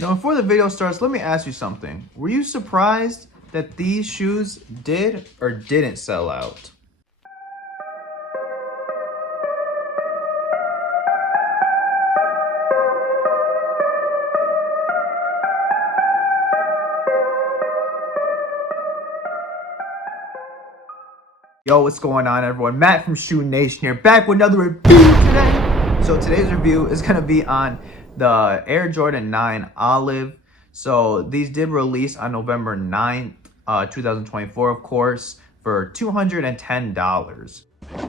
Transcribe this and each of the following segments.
Now, before the video starts, let me ask you something. Were you surprised that these shoes did or didn't sell out? Yo, what's going on, everyone? Matt from Shoe Nation here, back with another review today. So today's review is going to be on the Air Jordan 9 Olive. So these did release on November 9th, 2024, of course, for $210.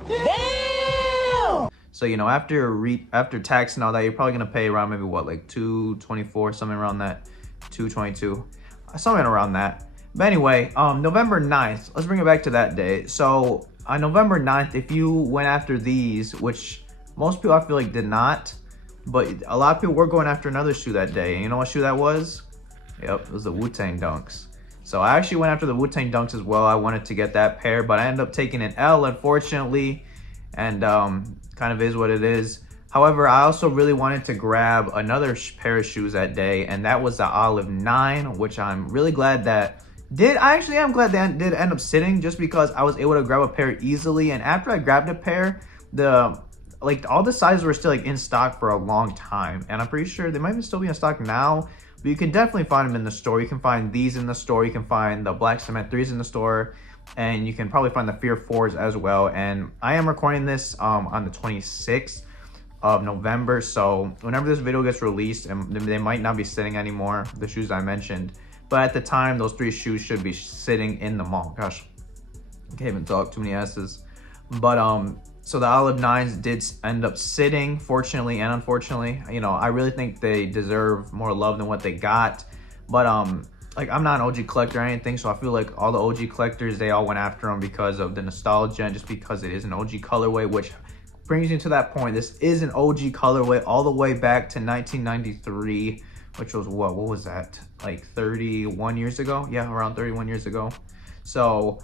Damn! So, you know, after tax and all that, you're probably going to pay around maybe what, like $224, something around that, $222, something around that. But anyway, November 9th, let's bring it back to that day. So on November 9th, if you went after these, which most people I feel like did not, but a lot of people were going after another shoe that day. And you know what shoe that was? Yep, it was the Wu-Tang Dunks. So I actually went after the Wu-Tang Dunks as well. I wanted to get that pair, but I ended up taking an L, unfortunately, and kind of is what it is. However, I also really wanted to grab another pair of shoes that day, and that was the Olive 9, which I'm really glad that I actually am glad that did end up sitting, just because I was able to grab a pair easily. And after I grabbed a pair, all the sizes were still in stock for a long time, and I'm pretty sure they might even still be in stock now, but you can definitely find them in the store. You can find these in the store, you can find the Black Cement 3s in the store, and you can probably find the Fear 4s as well. And I am recording this on the 26th of November, so whenever this video gets released, and they might not be sitting anymore, the shoes I mentioned, but at the time, those 3 shoes should be sitting in the mall. Gosh, I can't even talk, too many S's. But so the Olive 9s did end up sitting, fortunately and unfortunately. You know, I really think they deserve more love than what they got. But I'm not an OG collector or anything, so I feel like all the OG collectors, they all went after them because of the nostalgia and just because it is an OG colorway, which brings me to that point. This is an OG colorway all the way back to 1993. Which was what was that, like 31 years ago? Yeah, around 31 years ago. So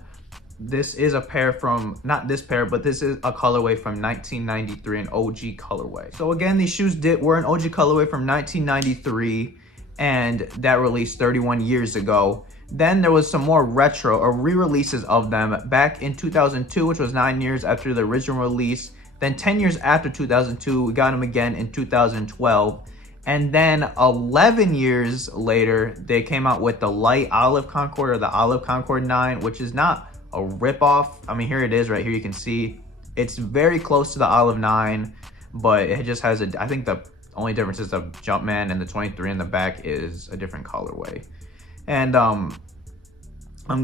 this is a pair from, not this pair, but this is a colorway from 1993, an OG colorway. So again, these shoes were an OG colorway from 1993, and that released 31 years ago. Then there was some more retro or re-releases of them back in 2002, which was 9 years after the original release. Then 10 years after 2002, we got them again in 2012. And then 11 years later, they came out with the Light Olive Concord, or the Olive Concord 9, which is not a ripoff. I mean, here it is right here. You can see it's very close to the Olive 9, but it just has I think the only difference is the Jumpman, and the 23 in the back is a different colorway. And I'm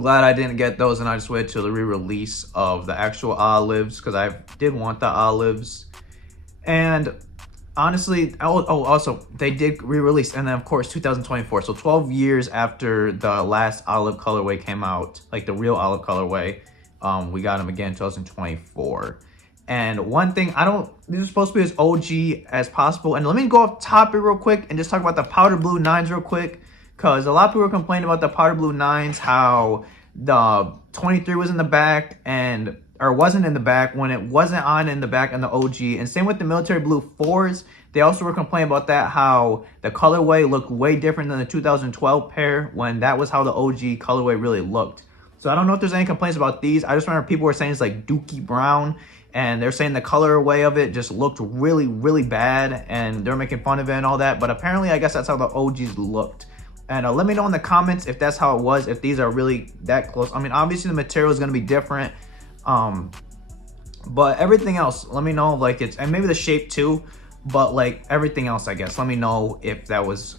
glad I didn't get those, and I just waited till the re-release of the actual Olives, because I did want the Olives. And honestly, also they did re-release, and then of course 2024, so 12 years after the last Olive colorway came out, like the real Olive colorway, we got them again in 2024. And one thing, these are supposed to be as OG as possible. And let me go off topic real quick and just talk about the powder blue 9s real quick, because a lot of people were complaining about the powder blue 9s, how the 23 was in the back or wasn't in the back when it wasn't on in the back on the OG. And same with the military blue 4s. They also were complaining about that, how the colorway looked way different than the 2012 pair, when that was how the OG colorway really looked. So I don't know if there's any complaints about these. I just remember people were saying it's like dookie brown, and they're saying the colorway of it just looked really, really bad, and they're making fun of it and all that. But apparently, I guess that's how the OGs looked. And let me know in the comments if that's how it was, if these are really that close. I mean, obviously the material is going to be different. But everything else, let me know, and maybe the shape too, but everything else, I guess, let me know if that was,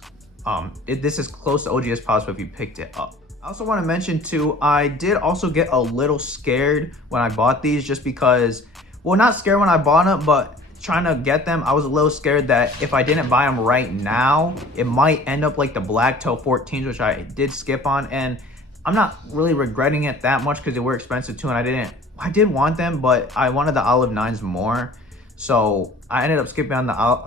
if this is close to OG as possible if you picked it up. I also want to mention too, I did also get a little scared when I bought these, just because, well, not scared when I bought them, but trying to get them, I was a little scared that if I didn't buy them right now, it might end up like the Black Toe 14s, which I did skip on. And I'm not really regretting it that much, because they were expensive too, and I did want them, but I wanted the Olive 9s more. So I ended up skipping on I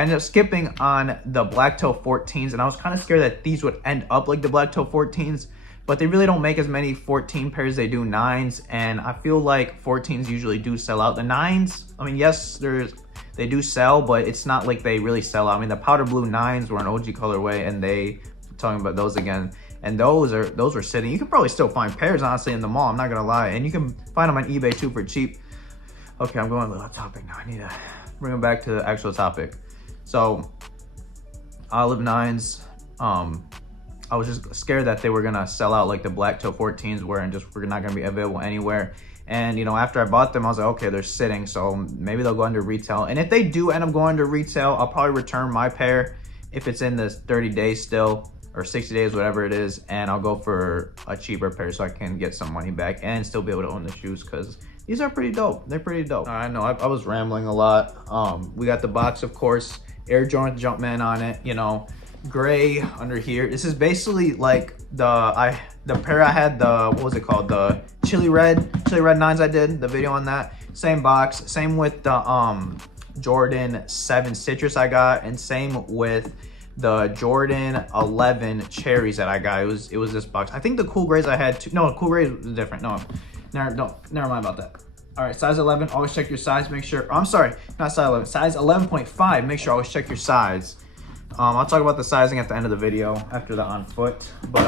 ended up skipping on the Black Toe 14s, and I was kind of scared that these would end up like the Black Toe 14s, but they really don't make as many 14 pairs as they do 9s, and I feel like 14s usually do sell out. The 9s, I mean, yes, there's They do sell, but it's not like they really sell out. I mean, the powder blue 9s were an OG colorway, and they talking about those again. And those were sitting. You can probably still find pairs honestly in the mall. I'm not gonna lie, and you can find them on eBay too for cheap. Okay, I'm going a little off topic now. I need to bring them back to the actual topic. So olive 9s. I was just scared that they were gonna sell out like the black toe 14s were, and just were not gonna be available anywhere. And you know, after I bought them, I was like, okay, they're sitting, so maybe they'll go under retail. And if they do end up going to retail, I'll probably return my pair if it's in this 30 days still, or 60 days, whatever it is, and I'll go for a cheaper pair so I can get some money back and still be able to own the shoes, because these are pretty dope. They're pretty dope. I know I was rambling a lot. We got the box, of course, Air Jordan Jumpman on it, you know, gray under here. This is basically like the pair I had, the, what was it called, the chili red 9s. I did the video on that. Same box, same with the Jordan 7 citrus I got, and same with the Jordan 11 cherries that I got. It was this box. I think the cool grays I had too. No, cool grays was different. No, never mind about that. All right, size 11, always check your size. Make sure, I'm sorry, not size 11, size 11.5. Make sure always check your size. I'll talk about the sizing at the end of the video after the on foot, but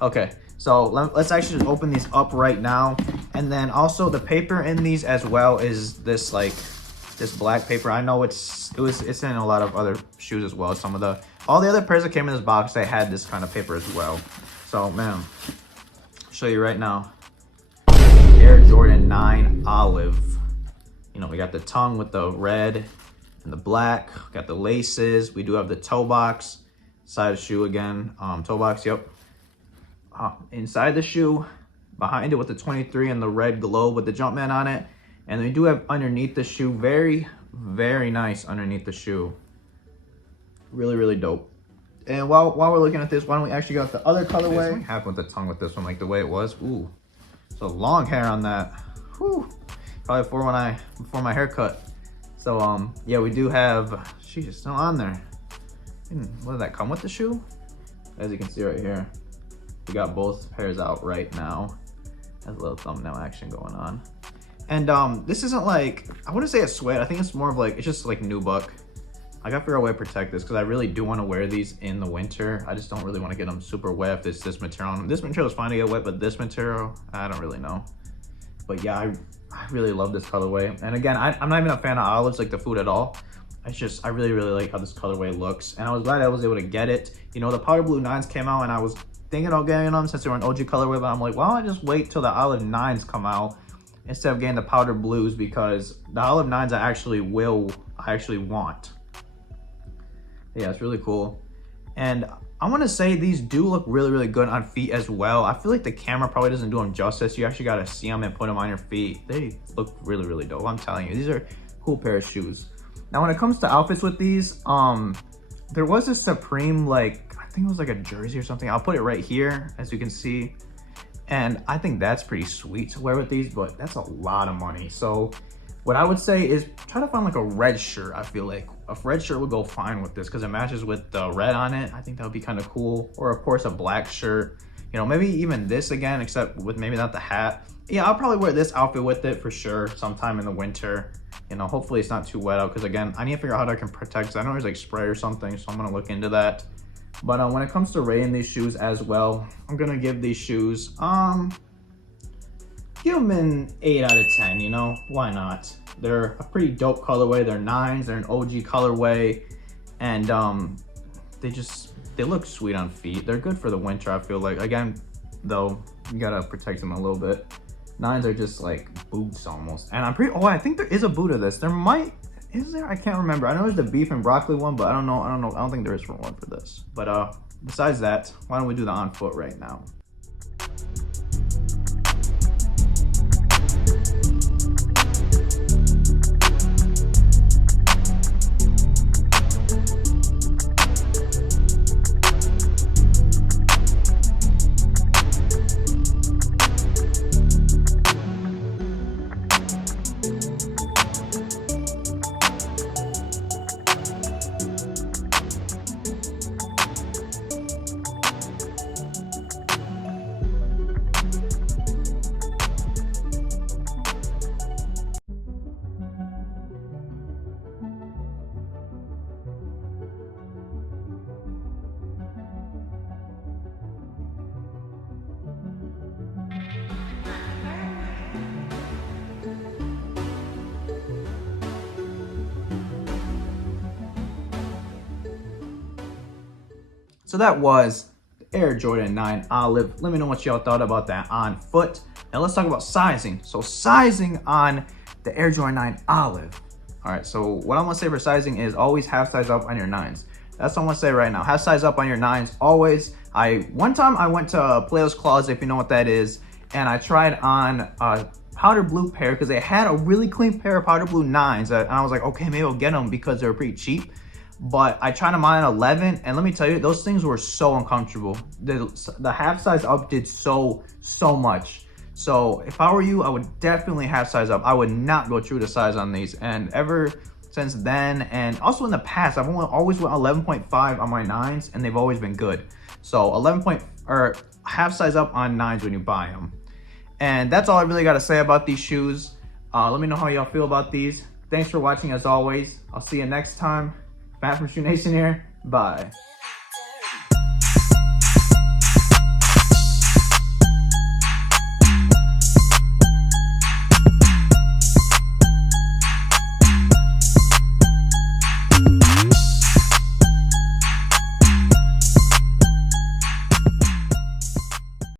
okay, so let's actually just open these up right now. And then also the paper in these as well is this, like, this black paper. I know it's in a lot of other shoes as well. All the other pairs that came in this box, they had this kind of paper as well. So man, I'll show you right now. Air Jordan 9 olive. You know, we got the tongue with the red and the black. We got the laces. We do have the toe box. Side of the shoe again. Toe box, yep. Inside the shoe, behind it with the 23 and the red globe with the Jumpman on it. And we do have underneath the shoe, very, very nice underneath the shoe. Really, really dope. And while we're looking at this, why don't we actually get the other colorway? What happened with the tongue with this one, like the way it was? Ooh, so long hair on that. Whew. Probably before my haircut. So yeah, we do have, she's still on there. What did that come with the shoe? As you can see right here, we got both pairs out right now. Has a little thumbnail action going on. And this isn't like, I wouldn't say a sweat. I think it's more of like, it's just like nubuck. I gotta figure out a way to protect this because I really do want to wear these in the winter. I just don't really want to get them super wet if it's this material on them. This material is fine to get wet, but this material, I don't really know. But yeah, I really love this colorway. And again, I'm not even a fan of olives, like the food at all. It's just, I really, really like how this colorway looks. And I was glad I was able to get it. You know, the powder blue 9s came out and I was thinking about getting them since they were an OG colorway, but I'm like, why don't I just wait till the olive 9s come out instead of getting the powder blues, because the olive 9s I actually want. Yeah, it's really cool. And I want to say these do look really, really good on feet as well. I feel like the camera probably doesn't do them justice. You actually got to see them and put them on your feet. They look really, really dope. I'm telling you, these are a cool pair of shoes. Now, when it comes to outfits with these, there was a Supreme, like, I think it was like a jersey or something. I'll put it right here, as you can see. And I think that's pretty sweet to wear with these, but that's a lot of money. So what I would say is try to find like a red shirt. I feel like a red shirt would go fine with this because it matches with the red on it. I think that would be kind of cool. Or of course a black shirt, you know, maybe even this again, except with maybe not the hat. Yeah, I'll probably wear this outfit with it for sure sometime in the winter. You know, hopefully it's not too wet out because again, I need to figure out how I can protect. I know there's like spray or something, so I'm gonna look into that. But when it comes to rating these shoes as well, I'm gonna give these shoes, give them an 8 out of 10, you know, why not? They're a pretty dope colorway. They're 9s, they're an OG colorway, and they look sweet on feet. They're good for the winter, I feel like. Again, though, you gotta protect them a little bit. 9s are just like boots almost. And I think there is a boot of this. Is there? I can't remember. I know there's the beef and broccoli one, but I don't know. I don't think there is one for this. But besides that, why don't we do the on foot right now? So that was Air Jordan 9 Olive. Let me know what y'all thought about that on foot. Now let's talk about sizing. So sizing on the Air Jordan 9 Olive. All right, so what I'm gonna say for sizing is always half size up on your 9s. That's what I'm gonna say right now. Half size up on your 9s, always. One time I went to Plato's Closet, if you know what that is, and I tried on a powder blue pair because they had a really clean pair of powder blue 9s. And I was like, okay, maybe I'll get them because they were pretty cheap. But I tried them on 11, and let me tell you, those things were so uncomfortable. The half size up did so much. So if I were you, I would definitely half size up. I would not go true to size on these. And ever since then, and also in the past, I've always went 11.5 on my 9s, and they've always been good. So half size up on 9s when you buy them. And that's all I really got to say about these shoes. Let me know how y'all feel about these. Thanks for watching as always. I'll see you next time. Matt from Shoe Nation here. Bye.